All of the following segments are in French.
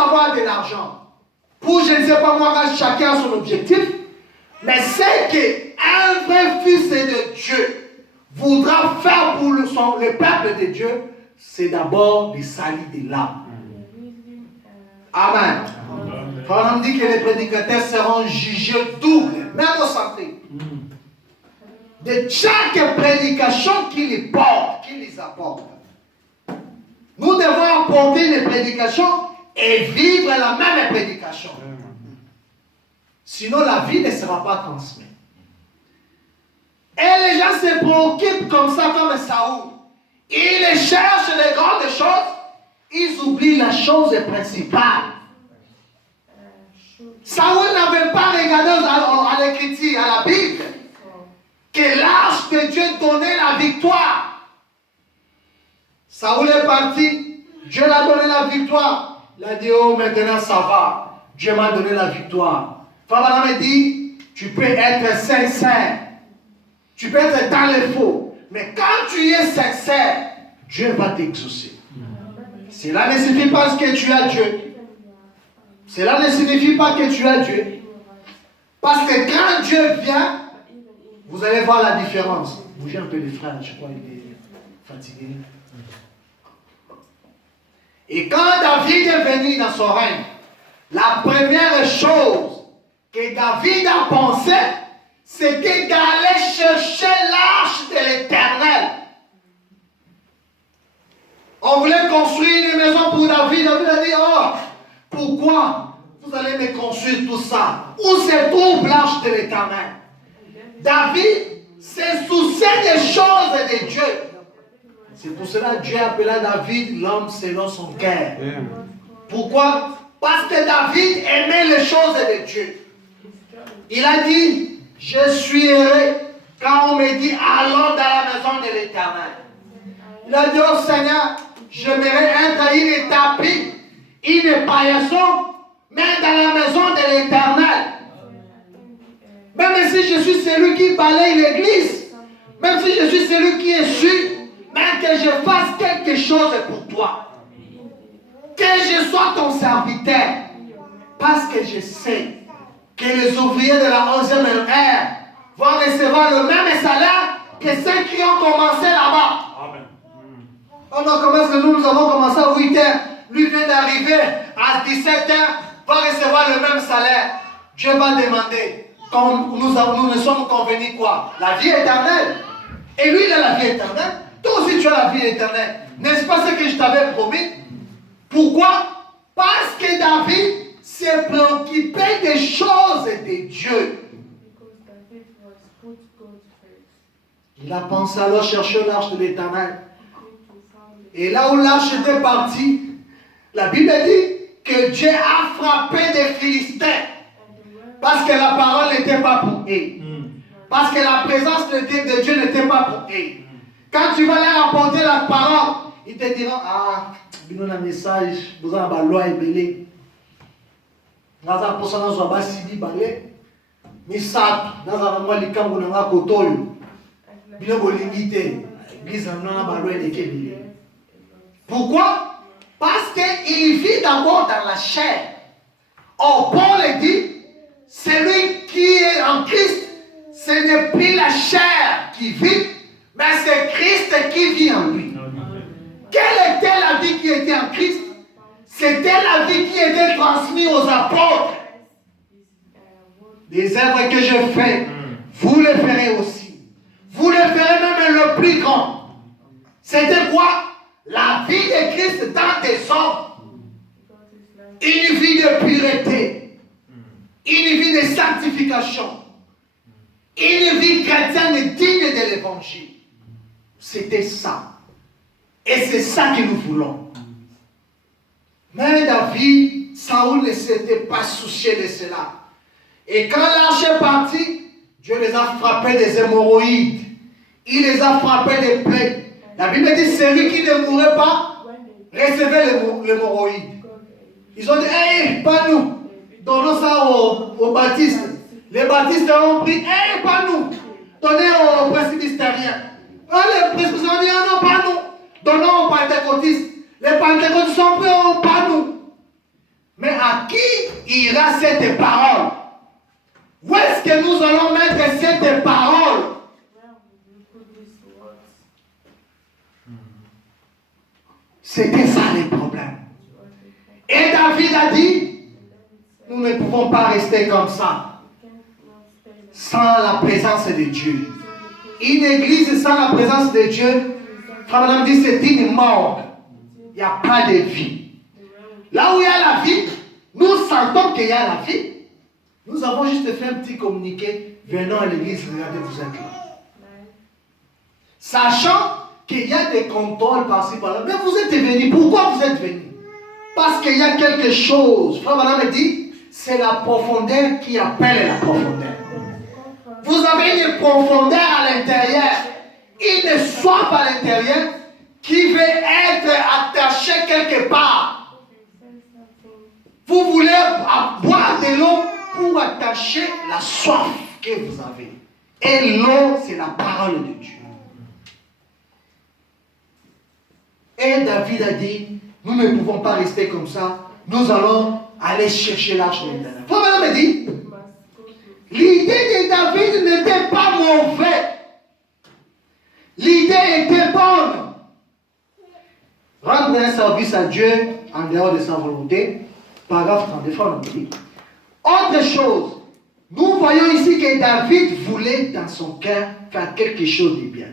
avoir de l'argent, pour je ne sais pas moi, quand chacun a son objectif, mais c'est qu'un vrai fils de Dieu voudra faire pour le peuple de Dieu, c'est d'abord de salir de l'âme. Amen. On dit que les prédicateurs seront jugés double, même au centre. De chaque prédication qu'ils portent, qu'ils les apportent. Nous devons apporter les prédications et vivre la même prédication. Sinon, la vie ne sera pas transmise. Et les gens se préoccupent comme ça, comme Saoul. Ils cherchent les grandes choses, ils oublient la chose principale. Saoul n'avait pas regardé à l'écriture, à la Bible, que l'arche de Dieu donnait la victoire. Saoul est parti, Dieu l'a donné la victoire. Il a dit, oh maintenant ça va, Dieu m'a donné la victoire. Frère me dit, tu peux être sincère, tu peux être dans le faux, mais quand tu es sincère, Dieu va t'exaucer. Cela ne signifie pas que tu as Dieu. Cela ne signifie pas que tu as Dieu. Parce que quand Dieu vient, vous allez voir la différence. Bougez un peu les frères, je crois qu'il est fatigué. Et quand David est venu dans son règne, la première chose que David a pensé, c'était d'aller chercher l'arche de l'Éternel. On voulait construire une maison pour David. David a dit, oh, pourquoi vous allez me construire tout ça? Où se trouve l'arche de l'Éternel? David s'est soucié des choses de Dieu. C'est pour cela que Dieu appela David l'homme selon son cœur. Pourquoi? Parce que David aimait les choses de Dieu. Il a dit, je suis heureux quand on me dit, allons dans la maison de l'Éternel. Il a dit, oh Seigneur, j'aimerais être une tapis, une paillasson, mais dans la maison de l'Éternel. Même si je suis celui qui balaye l'église, même si je suis celui qui est sûr, mais que je fasse quelque chose pour toi. Que je sois ton serviteur. Parce que je sais que les ouvriers de la 11e ère vont recevoir le même salaire que ceux qui ont commencé là-bas. Amen. Oh non, comment est-ce que nous avons commencé à 8 h? Lui vient d'arriver à 17 h, va recevoir le même salaire. Dieu va demander, comme nous ne sommes convenus quoi? La vie éternelle. Et lui, il a la vie éternelle. Toi aussi, tu as la vie éternelle. N'est-ce pas ce que je t'avais promis? Pourquoi? Parce que David s'est préoccupé des choses de Dieu. Il a pensé alors chercher l'arche de l'Éternel. Et là où l'arche était partie, la Bible dit que Dieu a frappé des Philistins. Parce que la parole n'était pas pour eux. Parce que la présence de Dieu n'était pas pour eux. Quand tu vas leur apporter la parole, ils te diront, ah, nous avons un message, vous avez la loi et belé. Nous avons un personnage qui va s'y balé. Mais ça, nous avons un likambo dans la kotoyo. Nous avons limité. L'église a la loi et belé. Pourquoi? Parce qu'il vit d'abord dans la chair. Or, Paul dit, celui qui est en Christ, ce n'est plus la chair qui vit, mais c'est Christ qui vit en lui. Quelle était la vie qui était en Christ? C'était la vie qui était transmise aux apôtres. Les œuvres que je fais, vous les ferez aussi. Vous les ferez même le plus grand. C'était quoi? La vie de Christ dans des hommes. Une vie de pureté. Une vie de sanctification. Une vie chrétienne digne de l'évangile. C'était ça. Et c'est ça que nous voulons. Mais David, Saoul ne s'était pas soucié de cela. Et quand l'arche est partie, Dieu les a frappés des hémorroïdes. Il les a frappés des plaies. La Bible dit, celui qui ne mourrait pas, recevait l'hémorroïde. Ils ont dit, hey, pas nous. Donnons ça aux baptistes. Les baptistes ont pris, hey, pas nous. Donnez aux presbytériens. Les presbytériens ont dit, ah non, pas nous. Donnons aux pentecôtistes. Les pentecôtistes sont pris, oh, pas nous. à qui ira cette parole? Où est-ce que nous allons mettre cette parole? C'était ça les problèmes. Et David a dit, nous ne pouvons pas rester comme ça, sans la présence de Dieu. Une église sans la présence de Dieu, frère madame dit, c'est une mort. Il n'y a pas de vie. Là où il y a la vie, nous sentons qu'il y a la vie. Nous avons juste fait un petit communiqué, venons à l'église, regardez, vous êtes là. Sachant qu'il y a des contrôles par-ci, par-là. Mais vous êtes venus. Pourquoi vous êtes venus? Parce qu'il y a quelque chose. Frère madame me dit, c'est la profondeur qui appelle la profondeur. Vous avez une profondeur à l'intérieur, une soif à l'intérieur qui veut être attaché quelque part. Vous voulez boire de l'eau pour attacher la soif que vous avez. Et l'eau, c'est la parole de Dieu. Et David a dit, nous ne pouvons pas rester comme ça, nous allons aller chercher l'arche de l'Éternel. Frère madame me dit, l'idée de David n'était pas mauvaise. L'idée était bonne. Rendre un service à Dieu en dehors de sa volonté. Paragraphe 33, on dit. Autre chose, nous voyons ici que David voulait dans son cœur faire quelque chose de bien.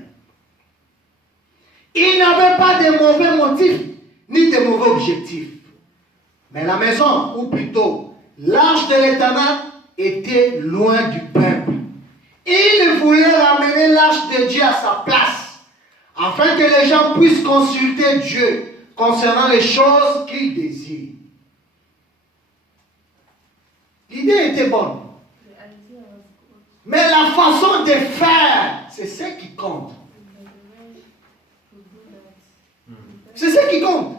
Il n'avait pas de mauvais motifs, ni de mauvais objectifs. Mais la maison, ou plutôt l'arche de l'Éternel, était loin du peuple. Il voulait ramener l'arche de Dieu à sa place, afin que les gens puissent consulter Dieu concernant les choses qu'ils désirent. L'idée était bonne. Mais la façon de faire, c'est ce qui compte. C'est ce qui compte.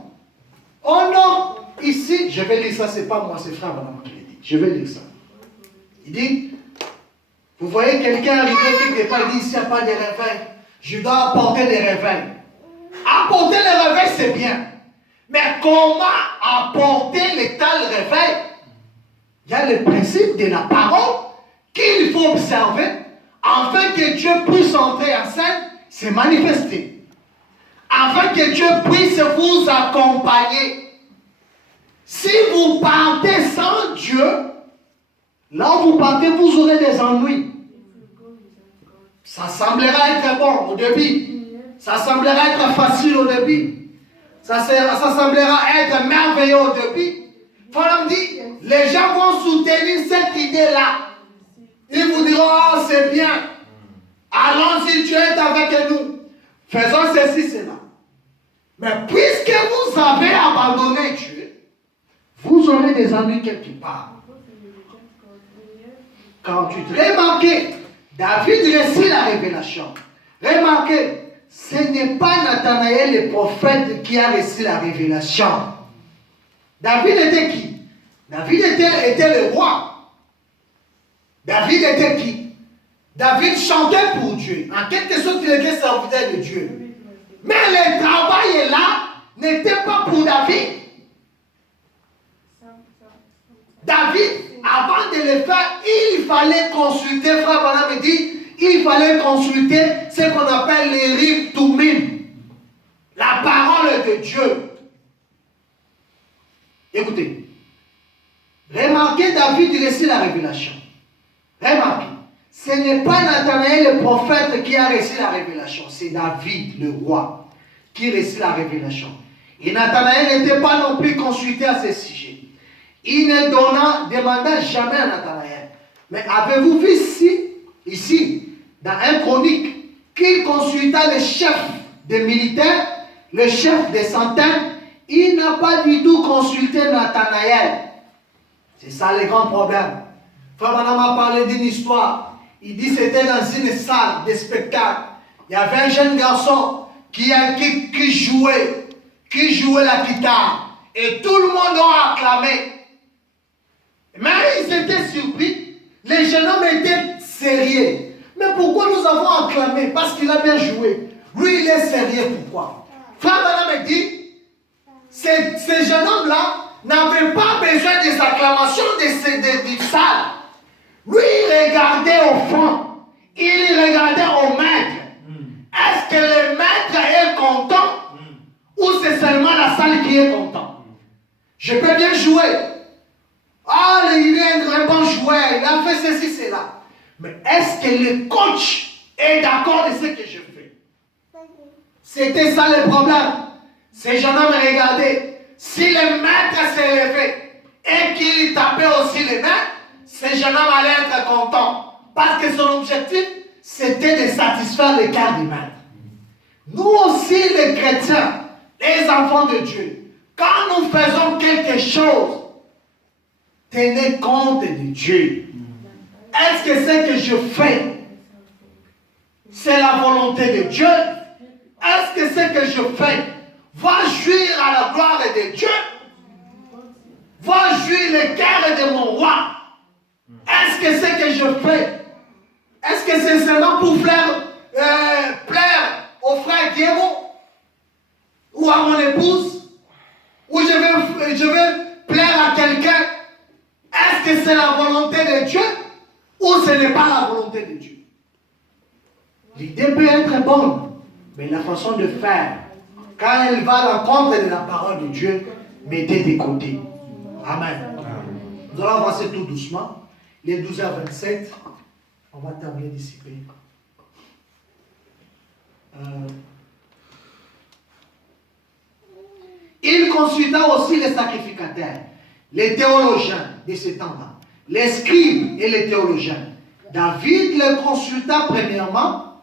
Oh non, ici, je vais lire ça, c'est pas moi, c'est frère madame qui l'a dit. Je vais lire ça. Il dit, vous voyez quelqu'un arriver quelque part, il dit, s'il n'y a pas de réveil, je dois apporter des réveils. Apporter les réveils, c'est bien. Mais comment apporter les tels réveils? Il y a le principe de la parole qu'il faut observer afin que Dieu puisse entrer en scène, se manifester. Afin que Dieu puisse vous accompagner. Si vous partez sans Dieu, là où vous partez, vous aurez des ennuis. Ça semblera être bon au début. Ça semblera être facile au début. Ça semblera être merveilleux au début. Frère me dit, les gens vont soutenir cette idée-là. Ils vous diront, oh c'est bien. Allons-y, Dieu est avec nous. Faisons ceci, cela. Mais puisque vous avez abandonné Dieu, vous aurez des ennuis quelque part. 48. Remarquez, David récit la révélation. Remarquez, ce n'est pas Nathanaël le prophète qui a récit la révélation. David était qui? David était le roi. David était qui? David chantait pour Dieu. En quelque sorte, il était serviteur de Dieu. Mais le travail là n'était pas pour David. David, avant de le faire, il fallait consulter, frère Branham me dit, il fallait consulter ce qu'on appelle les rimes Tumim, la parole de Dieu. Écoutez, remarquez, David récit la révélation. Remarquez, ce n'est pas Nathanaël le prophète qui a récit la révélation, c'est David le roi qui récit la révélation. Et Nathanaël n'était pas non plus consulté à ce sujet. Il ne demanda jamais à Nathanaël. Mais avez-vous vu ici, dans un chronique, qu'il consulta le chef des militaires, le chef des centaines? Il n'a pas du tout consulté Nathanaël. C'est ça le grand problème. Frère Branham a parlé d'une histoire. Il dit que c'était dans une salle de spectacle. Il y avait un jeune garçon qui jouait la guitare. Et tout le monde a acclamé. Mais ils étaient surpris. Les jeunes hommes étaient sérieux. Mais pourquoi nous avons acclamé? Parce qu'il a bien joué. Lui, il est sérieux. Pourquoi? Frère Branham me dit, ces jeunes hommes-là n'avaient pas besoin de les acclamations du salle, lui, il regardait au fond. Il regardait au maître. Est-ce que le maître est content ou c'est seulement la salle qui est content? Je peux bien jouer. Ah, il est un bon joueur, il a fait ceci, cela. Mais est-ce que le coach est d'accord de ce que je fais? C'était ça le problème. Ces jeunes hommes regardaient. Si le maître s'est levé et qu'il tapait aussi les mains, ces jeunes hommes allaient être contents. Parce que son objectif, c'était de satisfaire le cœur du maître. Nous aussi, les chrétiens, les enfants de Dieu, quand nous faisons quelque chose, tenez compte de Dieu. Est-ce que ce que je fais, c'est la volonté de Dieu? Est-ce que ce que je fais va jouir à la gloire de Dieu? Va jouir le cœur de mon roi? Est-ce que ce que je fais, est-ce que c'est seulement pour plaire au frère Guillermo ou à mon épouse, ou je veux plaire à quelqu'un? Est-ce que c'est la volonté de Dieu ou ce n'est pas la volonté de Dieu? L'idée peut être bonne, mais la façon de faire, quand elle va à l'encontre de la parole de Dieu, mettez de côté. Amen. Nous allons avancer tout doucement. Les 12h27, on va terminer d'ici peu. Il consulta aussi les sacrificateurs, les théologiens de ce temps-là, les scribes et les théologiens. David les consulta premièrement,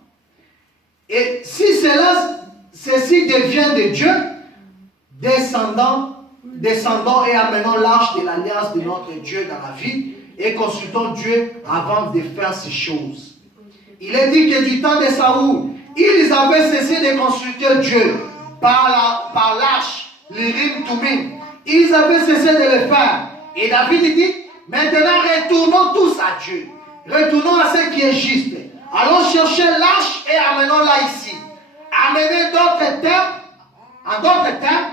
et si ceci devient de Dieu, descendons et amenons l'arche de l'alliance de notre Dieu dans la ville, et consultons Dieu avant de faire ces choses. Il est dit que du temps de Saoul, ils avaient cessé de consulter Dieu par l'arche, l'Urim Tumim. Ils avaient cessé de le faire. Et David dit, maintenant retournons tous à Dieu. Retournons à ce qui est juste. Allons chercher l'arche et amenons-la ici. Amenez d'autres termes, en d'autres termes,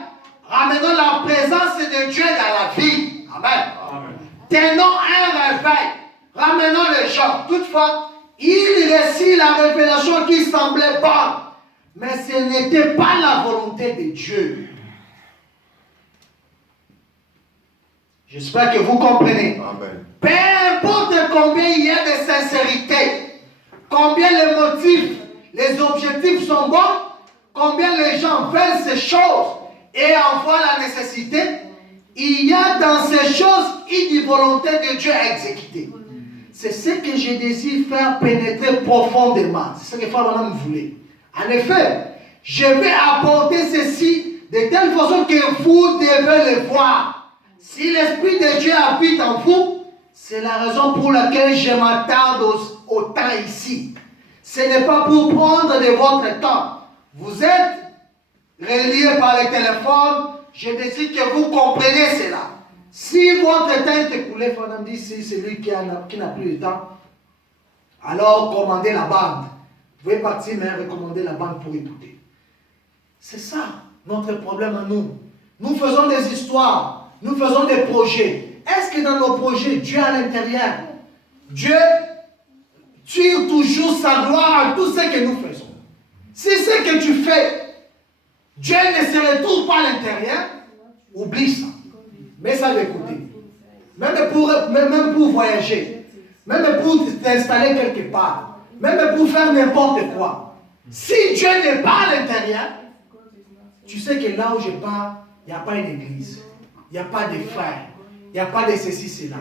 ramenons la présence de Dieu dans la vie. Amen. Amen. Tenons un réveil. Ramenons les gens. Toutefois, il récit la révélation qui semblait bonne. Mais ce n'était pas la volonté de Dieu. J'espère que vous comprenez. Amen. Peu importe combien il y a de sincérité, combien les motifs, les objectifs sont bons, combien les gens veulent ces choses et en voient la nécessité, il y a dans ces choses une volonté de Dieu à exécuter. C'est ce que je désire faire pénétrer profondément. C'est ce que Frère Branham voulait. En effet, je vais apporter ceci de telle façon que vous devez le voir. Si l'Esprit de Dieu habite en vous, c'est la raison pour laquelle je m'attarde autant ici. Ce n'est pas pour prendre de votre temps. Vous êtes reliés par le téléphone. Je désire que vous compreniez cela. Si votre temps est écoulé, Fernand dit, c'est celui qui n'a plus de temps, alors commandez la bande. Vous pouvez partir, mais recommandez la bande pour écouter. C'est ça notre problème à nous. Nous faisons des histoires, nous faisons des projets. Est-ce que dans nos projets, Dieu à l'intérieur, Dieu tire toujours sa gloire à tout ce que nous faisons? Si ce que tu fais, Dieu ne se retrouve pas à l'intérieur, oublie ça. Mets ça de côté. Même pour voyager, même pour t'installer quelque part, même pour faire n'importe quoi. Si Dieu n'est pas à l'intérieur, tu sais que là où je pars, il n'y a pas une église, il n'y a pas de frères, il n'y a pas de ceci, cela.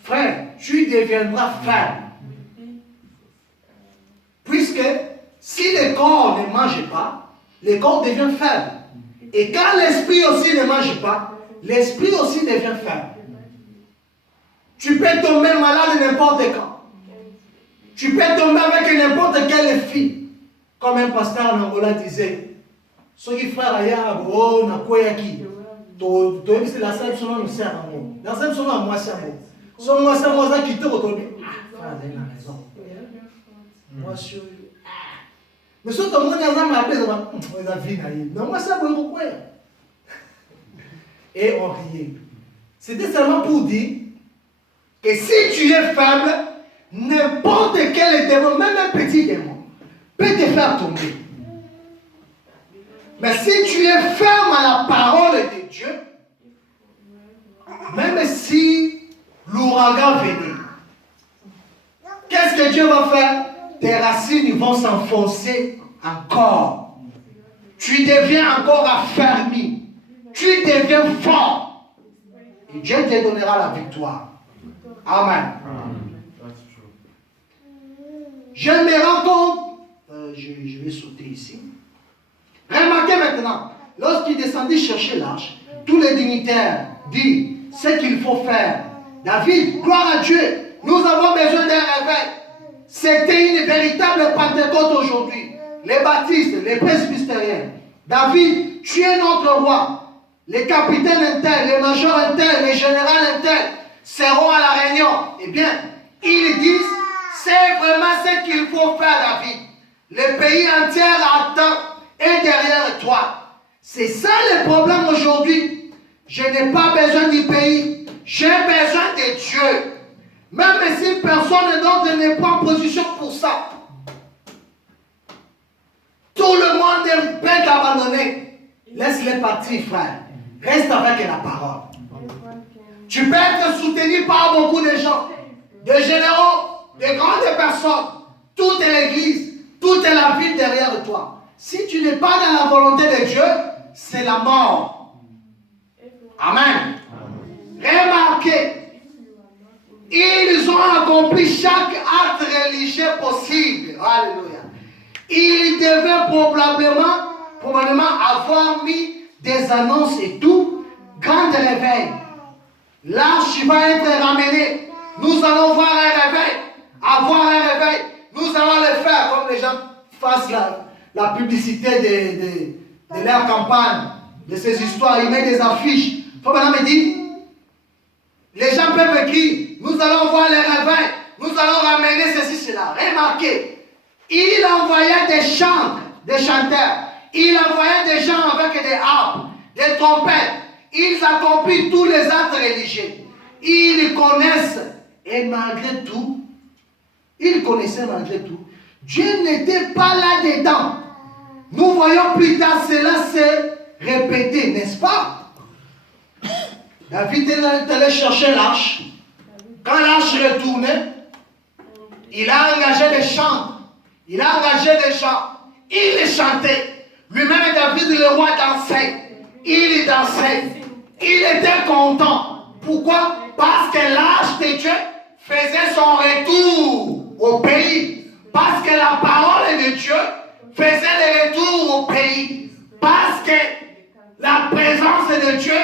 Frère, tu deviendras faible. Puisque si le corps ne mange pas, le corps devient faible. Et quand l'esprit aussi ne mange pas, l'esprit aussi devient faible. Tu peux tomber malade n'importe quand. Tu peux tomber avec n'importe quelle fille. Comme un pasteur en Angola disait, ceux qui frères ailleurs, oh, na quoi qui, c'est la seule chose nous sert à moi. La seule chose à moi c'est à moi. Son moi c'est moi qui te retrouve. Ah, frère, il a raison. Moi je suis. Mais surtout moi on a ma belle, on a vu naïf. Non moi c'est moi pourquoi. Et on riait. C'était seulement pour dire que si tu es faible, n'importe quel démon, même un petit démon, peut te faire tomber. Mais si tu es ferme à la parole de Dieu, même si l'ouragan venait, qu'est-ce que Dieu va faire? Tes racines vont s'enfoncer encore. Tu deviens encore affermi. Tu deviens fort. Et Dieu te donnera la victoire. Amen. Je me rends compte, je vais sauter ici. Remarquez maintenant, lorsqu'il descendit chercher l'arche, tous les dignitaires disent ce qu'il faut faire. David, gloire à Dieu, nous avons besoin d'un réveil. C'était une véritable Pentecôte aujourd'hui. Les baptistes, les presbytériens. David, tu es notre roi. Les capitaines internes, les majors internes, les généraux internes seront à la réunion. Eh bien, ils disent, c'est vraiment ce qu'il faut faire, David. Le pays entier attend et derrière toi. C'est ça le problème aujourd'hui. Je n'ai pas besoin du pays. J'ai besoin de Dieu. Même si personne d'autre n'est pas en position pour ça. Tout le monde peut t'abandonner. Laisse-les partir, frère. Reste avec la parole. Tu peux être soutenu par beaucoup de gens, de généraux, de grandes personnes. Toute l'église, toute la ville derrière toi. Si tu n'es pas dans la volonté de Dieu, c'est la mort. Amen. Remarquez, ils ont accompli chaque acte religieux possible. Alléluia. Ils devaient probablement avoir mis des annonces et tout. Grand réveil. L'arche va être ramenée. Nous allons voir un réveil. Avoir un réveil. Nous allons le faire comme les gens fassent la publicité de leur campagne, de ces histoires. Ils mettent des affiches. Il faut maintenant me dire, les gens peuvent écrire, nous allons voir les réveils, nous allons ramener ceci, cela. Remarquez, il envoyait des chanteurs, il envoyait des gens avec des harpes, des trompettes. Ils accomplissent tous les actes religieux. Ils connaissent, et malgré tout, ils connaissaient malgré tout, Dieu n'était pas là-dedans. Nous voyons plus tard cela se répéter, n'est-ce pas? David est allé chercher l'arche. Quand l'arche retournait, il a engagé des chants. Il a engagé des chants. Il les chantait. Lui-même, David, le roi, dansait. Il dansait. Il était content. Pourquoi? Parce que l'arche de Dieu faisait son retour au pays. Parce que la parole de Dieu faisait le retour au pays. Parce que la présence de Dieu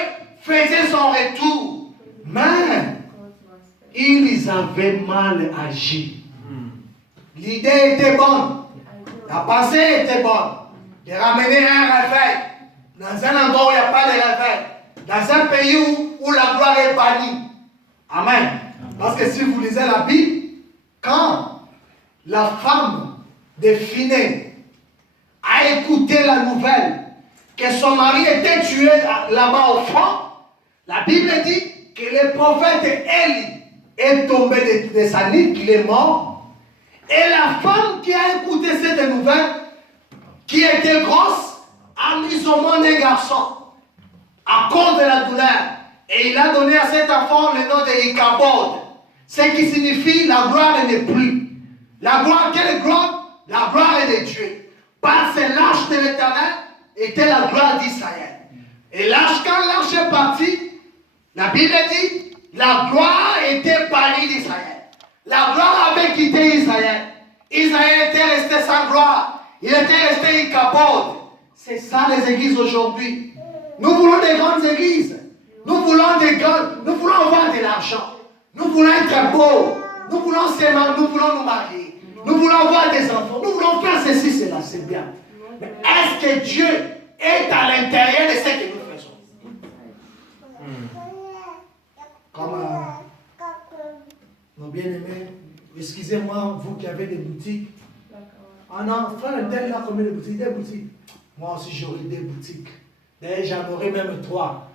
faisait son retour. Mais ils avaient mal agi. L'idée était bonne. La pensée était bonne. De ramener un réveil dans un endroit où il n'y a pas de réveil. Dans un pays où la gloire est bannie. Amen. Parce que si vous lisez la Bible, quand la femme de Phiné a écouté la nouvelle que son mari était tué là-bas au front, la Bible dit que le prophète Élie est tombé de sa nuit, qu'il est mort. Et la femme qui a écouté cette nouvelle, qui était grosse, a mis au monde un garçon à cause de la douleur. Et il a donné à cet enfant le nom de Ichabod, ce qui signifie la gloire n'est plus. La gloire, quelle gloire? La gloire est de Dieu. Parce que l'arche de l'Éternel était la gloire d'Israël. Et l'arche, quand l'arche est partie, la Bible dit, la gloire était bannie d'Israël. La gloire avait quitté Israël. Israël était resté sans gloire. Il était resté Ichabod. C'est ça les églises aujourd'hui. Nous voulons des grandes églises. Nous voulons avoir de l'argent. Nous voulons être beaux. Nous voulons s'aimer. Nous voulons nous marier. Nous voulons avoir des enfants. Nous voulons faire ceci, cela. C'est bien. Mais est-ce que Dieu est à l'intérieur de ce que nous faisons? Comme nos bien-aimés, excusez-moi, vous qui avez des boutiques. Ah non, frère, un tel là, combien de boutiques? Des boutiques. Moi aussi, j'aurai des boutiques. D'ailleurs, j'en aurai même 3.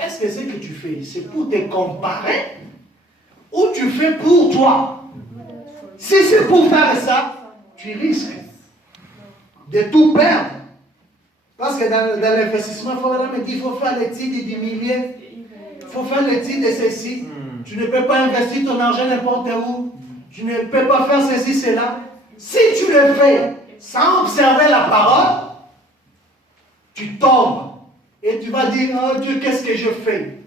est-ce que ce que tu fais, c'est pour te comparer ou tu fais pour toi? Si c'est pour faire ça, tu risques de tout perdre. Parce que dans l'investissement, il faut faire l'étude du millier. Il faut faire l'étude de ceci. Tu ne peux pas investir ton argent n'importe où. Tu ne peux pas faire ceci, cela. Si tu le fais sans observer la parole, tu tombes. Et tu vas dire, oh Dieu, qu'est-ce que je fais?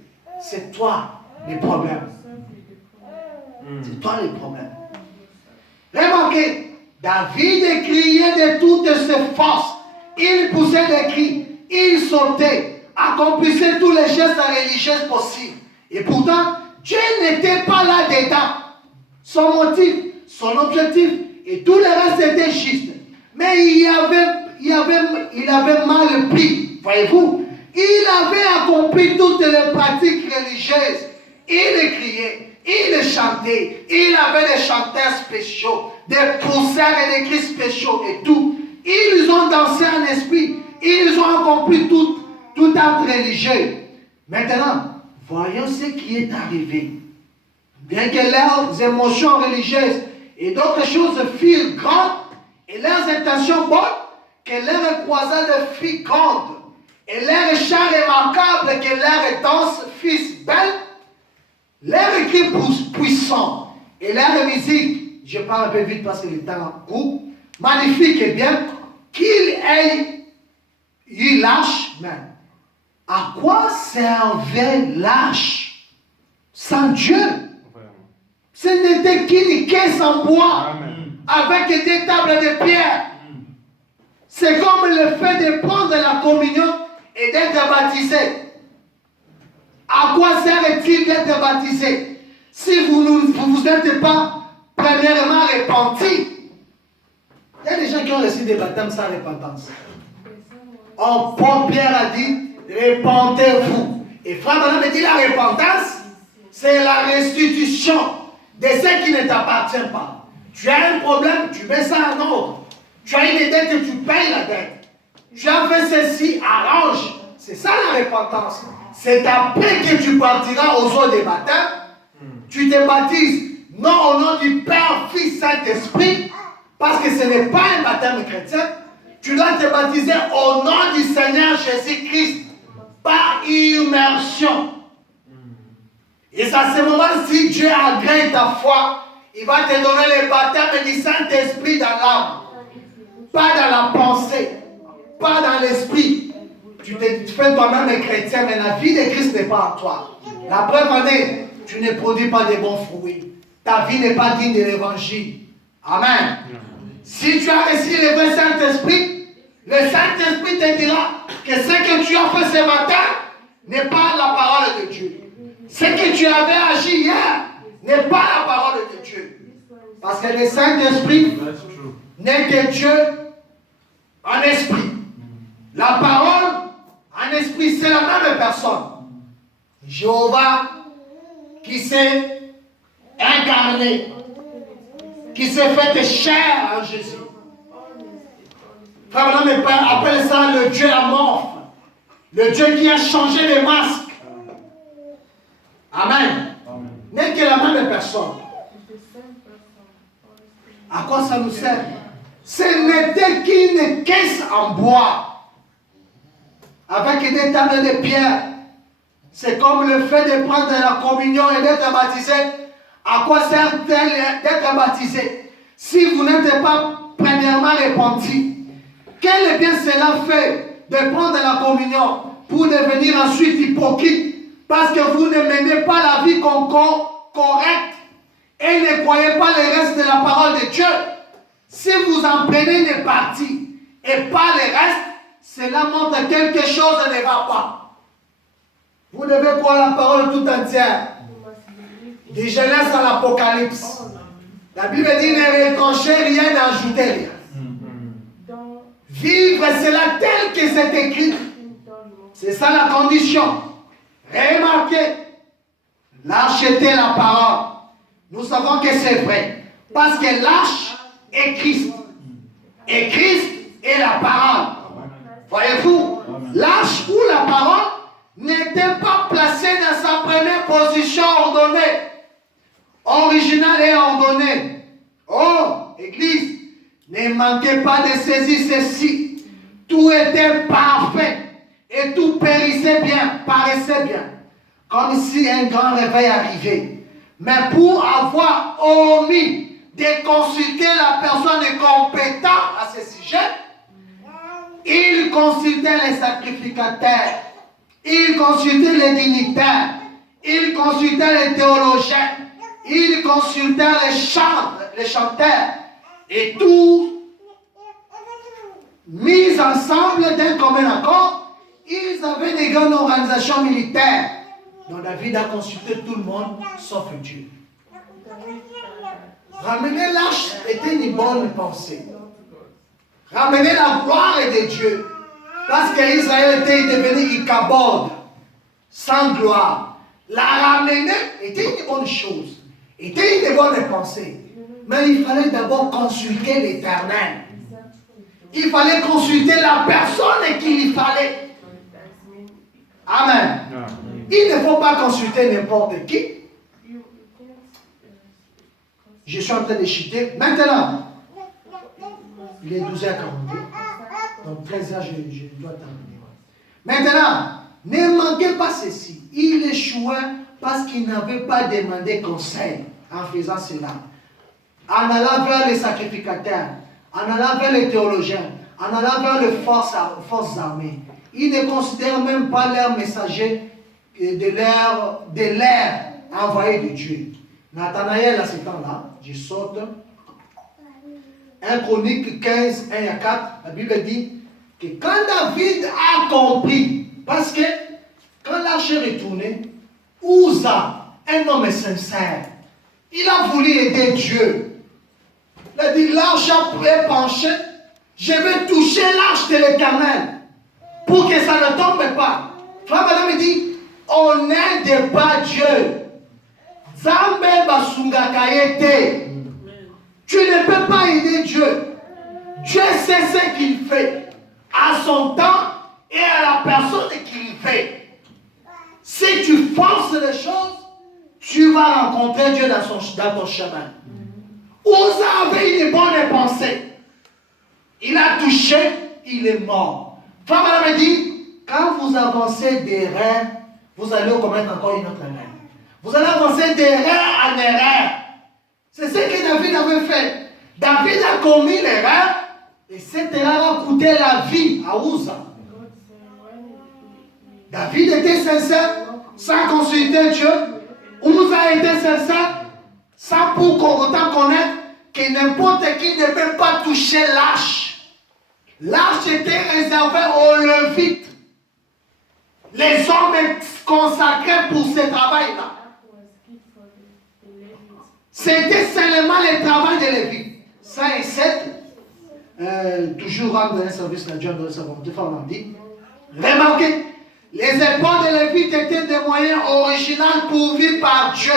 C'est toi les problèmes. C'est toi les problèmes. Remarquez, David criait de toutes ses forces. Il poussait des cris, il sautait, accomplissait tous les gestes religieux possibles. Et pourtant, Dieu n'était pas là-dedans. Son motif, son objectif et tout le reste était juste. Mais il avait mal pris, voyez-vous. Il avait accompli toutes les pratiques religieuses. Il criait, il chantait, il avait des chanteurs spéciaux, des pousseurs et des cris spéciaux et tout. Ils ont dansé en esprit. Ils ont accompli tout acte religieux. Maintenant, voyons ce qui est arrivé. Bien que leurs émotions religieuses et d'autres choses firent grandes, et leurs intentions bonnes, que leurs croisades firent grandes, et leurs chants remarquables, que leurs danses fissent belles, leurs cris puissants, et leur musique, je parle un peu vite parce que le temps court, magnifique et bien, qu'il ait eu lâche, mais à quoi servait lâche sans Dieu? Ce n'était qu'une caisse en bois avec des tables de pierre. C'est comme le fait de prendre la communion et d'être baptisé. À quoi sert-il d'être baptisé si vous ne vous êtes pas premièrement repenti? Il y a des gens qui ont reçu des baptêmes sans repentance. Or, Paul Pierre a dit, repentez-vous. Et frère Branham me dit, la repentance, c'est la restitution de ce qui ne t'appartient pas. Tu as un problème, tu mets ça en ordre. Tu as une dette, tu payes la dette. Tu as fait ceci, arrange. C'est ça la repentance. C'est après que tu partiras aux eaux des baptêmes. Tu te baptises, non au nom du Père, Fils, Saint-Esprit, parce que ce n'est pas un baptême chrétien. Tu dois te baptiser au nom du Seigneur Jésus-Christ, par immersion. Et c'est à ce moment, si Dieu agrée ta foi, il va te donner le baptême du Saint-Esprit dans l'âme. Pas dans la pensée, pas dans l'esprit. Tu te fais toi-même un chrétien, mais la vie de Christ n'est pas en toi. La preuve en est, tu ne produis pas de bons fruits. Ta vie n'est pas digne de l'évangile. Amen. Si tu as reçu le vrai Saint-Esprit, le Saint-Esprit te dira que ce que tu as fait ce matin n'est pas la parole de Dieu. Ce que tu avais agi hier n'est pas la parole de Dieu. Parce que le Saint-Esprit n'est que Dieu en esprit. La parole en esprit, c'est la même personne. Jéhovah qui s'est incarné, qui s'est fait chair en Jésus. Frère Branham appelle ça le Dieu amorphe, le Dieu qui a changé les masques. Amen. N'est que la même personne. À quoi ça nous sert? Ce n'était qu'une caisse en bois avec des tables de pierre. C'est comme le fait de prendre la communion et d'être baptisé. À quoi sert-elle d'être baptisé si vous n'êtes pas premièrement repenti? Quel bien cela fait de prendre la communion pour devenir ensuite hypocrite parce que vous ne menez pas la vie correcte et ne croyez pas le reste de la parole de Dieu? Si vous en prenez une partie et pas le reste, cela montre que quelque chose ne va pas. Vous devez croire la parole tout entière. De Genèse à l'Apocalypse. La Bible dit ne retranchez rien, n'ajoutez rien. Vivre cela tel que c'est écrit. C'est ça la condition. Remarquez, l'arche était la parole. Nous savons que c'est vrai. Parce que l'arche est Christ. Et Christ est la parole. Voyez-vous, l'arche ou la parole n'était pas placé dans sa première position ordonnée. Originale et ordonnée. Oh, Église, ne manquez pas de saisir ceci. Tout était parfait et tout paraissait bien. Comme si un grand réveil arrivait. Mais pour avoir omis de consulter la personne compétente à ce sujet, il consultait les sacrificateurs, il consultait les dignitaires, il consultait les théologiens, il consultait les chanteurs, et tout mis ensemble d'un commun accord, ils avaient des grandes organisations militaires. Donc David a consulté tout le monde, sauf Dieu. Ramener l'arche était une bonne pensée. Ramener la gloire de Dieu. Parce qu'Israël était devenu Ichabod, sans gloire. La ramener était une bonne chose. Était une bonne pensée. Mais il fallait d'abord consulter l'Éternel. Il fallait consulter la personne qu'il y fallait. Amen. Il ne faut pas consulter n'importe qui. Je suis en train de chuter. Maintenant, il est 12h42. Donc 13h, je dois terminer. Maintenant, ne manquez pas ceci. Il échoua parce qu'il n'avait pas demandé conseil en faisant cela. En allant vers les sacrificateurs, en allant vers les théologiens, en allant vers les forces armées. Il ne considère même pas leurs messagers de l'air envoyé de Dieu. Nathanaël, à ce temps-là, je saute. 1 Chronique 15, 1 à 4, la Bible dit que quand David a compris, parce que quand l'arche est retournée, Uza, un homme sincère, il a voulu aider Dieu. Il a dit, l'arche a penché, je vais toucher l'arche de l'Éternel pour que ça ne tombe pas. Frère Madame dit, on n'aide pas Dieu. Zambé basungakayete. Tu ne peux pas aider Dieu. Dieu sait ce qu'il fait à son temps et à la personne qu'il fait. Si tu forces les choses, tu vas rencontrer Dieu dans ton chemin. Uza avait une bonne pensée. Il a touché, il est mort. Femme me dit, quand vous avancez d'erreur, vous allez commettre encore une autre erreur. Vous allez avancer d'erreur en erreur. C'est ce que David avait fait. David a commis l'erreur et cette erreur a coûté la vie à Uza. David était sincère sans consulter Dieu. Uza était sincère sans pour autant connaître que n'importe qui ne peut pas toucher l'arche. L'arche était réservée aux Lévites. Les hommes consacrés pour ce travail-là. C'était seulement le travail de Lévites. 5 et 7, toujours rendre un service à Dieu dans sa volonté, on dit. Remarquez, les épaules de Lévites étaient des moyens originaux pourvus par Dieu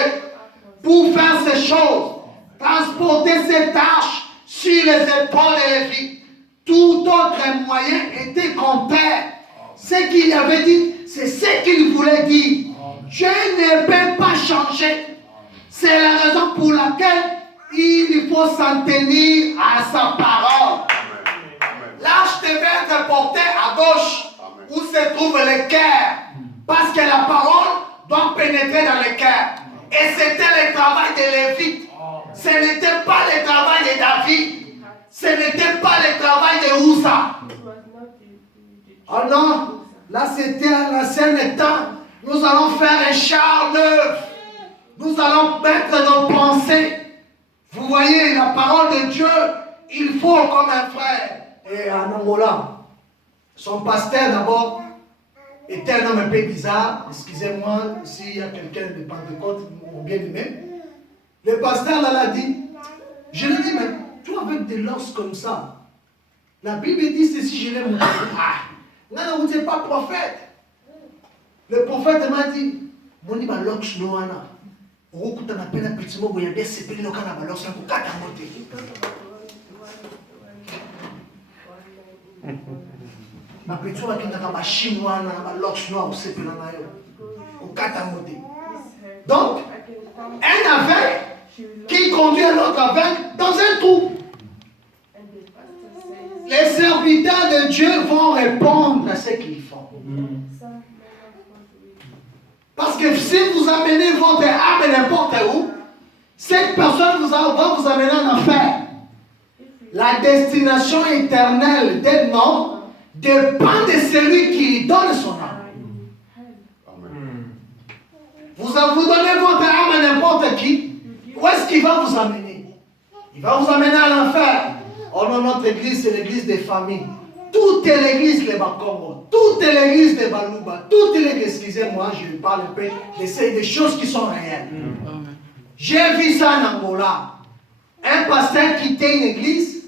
pour faire ces choses. Transporter cette arche sur les épaules de Lévites. Tout autre moyen était contraire. Ce qu'il avait dit, c'est ce qu'il voulait dire. Dieu ne peut pas changer. C'est la raison pour laquelle il faut s'en tenir à sa parole. L'arche devait être portée à gauche, où se trouve le cœur. Parce que la parole doit pénétrer dans le cœur. Et c'était le travail de Lévite. Ce n'était pas le travail de David. Ce n'était pas le travail de Uza. Oh non, là c'était à l'ancien temps. Nous allons faire un char neuf. Nous allons mettre nos pensées. Vous voyez, la parole de Dieu, il faut comme un frère. Et en Angola, son pasteur d'abord était un homme un peu bizarre. Excusez-moi s'il y a quelqu'un de Pentecôte, mon bien-aimé. Le pasteur là l'a dit, je lui ai dit, mais toi avec des lances comme ça, la Bible dit ceci, je l'ai montré. Non, vous n'êtes pas prophète. Le prophète m'a dit, mon dit, lox noana. Okuta na pena petit mot boya bien sepeli loka na balox na kukata mote. Ma petit wa kinga ba chinois na ba lox noa o sepela na yo. Au Katamoté. Donc, un aveugle qui conduit un autre aveugle dans un trou. Les serviteurs de Dieu vont répondre à ce qu'ils font. Parce que si vous amenez votre âme n'importe où, cette personne va vous amener en enfer. La destination éternelle d'un homme dépend de celui qui lui donne son âme. Vous donnez votre âme à n'importe qui, où est-ce qu'il va vous amener? Il va vous amener à l'enfer. Oh non, notre église, c'est l'église des familles. Toute est l'église de Bakongo, toute est l'église de Balouba, toute est l'église, excusez-moi, je parle un peu des choses qui sont réelles. J'ai vu ça en Angola. Un pasteur quittait une église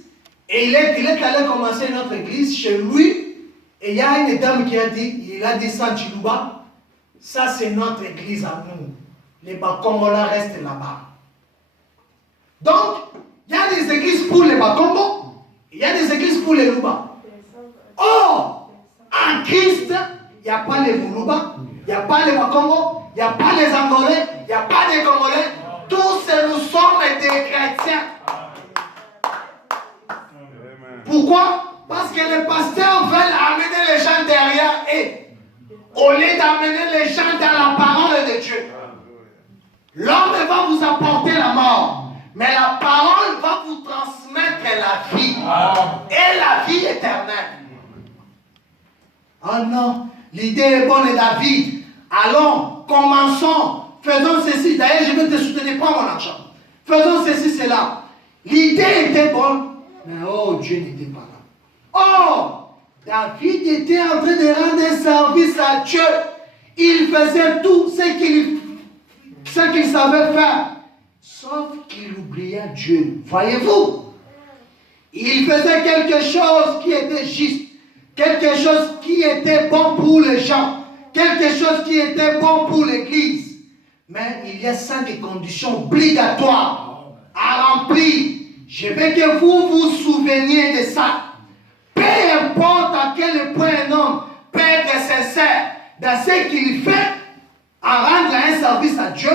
et il est allé commencer une autre église chez lui. Et il y a une dame qui a dit ça en Chiluba, ça c'est notre église à nous. Les Bakongola restent là-bas. Donc, il y a des églises pour les Bakongo, il y a des églises pour les Luba. Or, en Christ, il n'y a pas les Boulouba, il n'y a pas les Bakongo, il n'y a pas les Angolais, il n'y a pas des Congolais. Tous nous sommes des chrétiens. Pourquoi? Parce que les pasteurs veulent amener les gens derrière eux, au lieu d'amener les gens dans la parole de Dieu. L'homme va vous apporter la mort, mais la parole va vous transmettre la vie et la vie éternelle. Oh non, l'idée est bonne, David. Allons, commençons, faisons ceci. D'ailleurs, je vais te soutenir, prends mon argent. Faisons ceci, cela. L'idée était bonne, mais oh, Dieu n'était pas là. Oh, David était en train de rendre un service à Dieu. Il faisait tout ce qu'il savait faire, sauf qu'il oubliait Dieu. Voyez-vous, il faisait quelque chose qui était juste. Quelque chose qui était bon pour les gens. Quelque chose qui était bon pour l'église. Mais il y a 5 conditions obligatoires à remplir. Je veux que vous vous souveniez de ça. Peu importe à quel point un homme peut être sincère dans ce qu'il fait, en rendre un service à Dieu,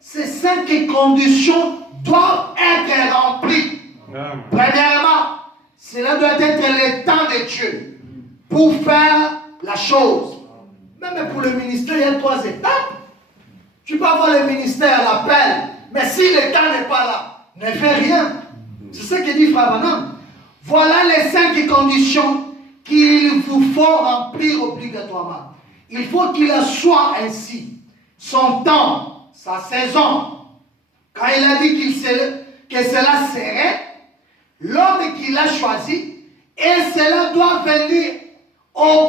ces 5 conditions doivent être remplies. Premièrement, cela doit être le temps de Dieu pour faire la chose. Même pour le ministère, il y a 3 étapes. Tu peux avoir le ministère, l'appel, mais si le temps n'est pas là, ne fais rien. C'est ce que dit Frère Branham. Voilà les 5 conditions qu'il vous faut remplir obligatoirement. Il faut qu'il soit ainsi. Son temps, sa saison. Quand il a dit que cela serait, l'homme qu'il a choisi, et cela doit venir au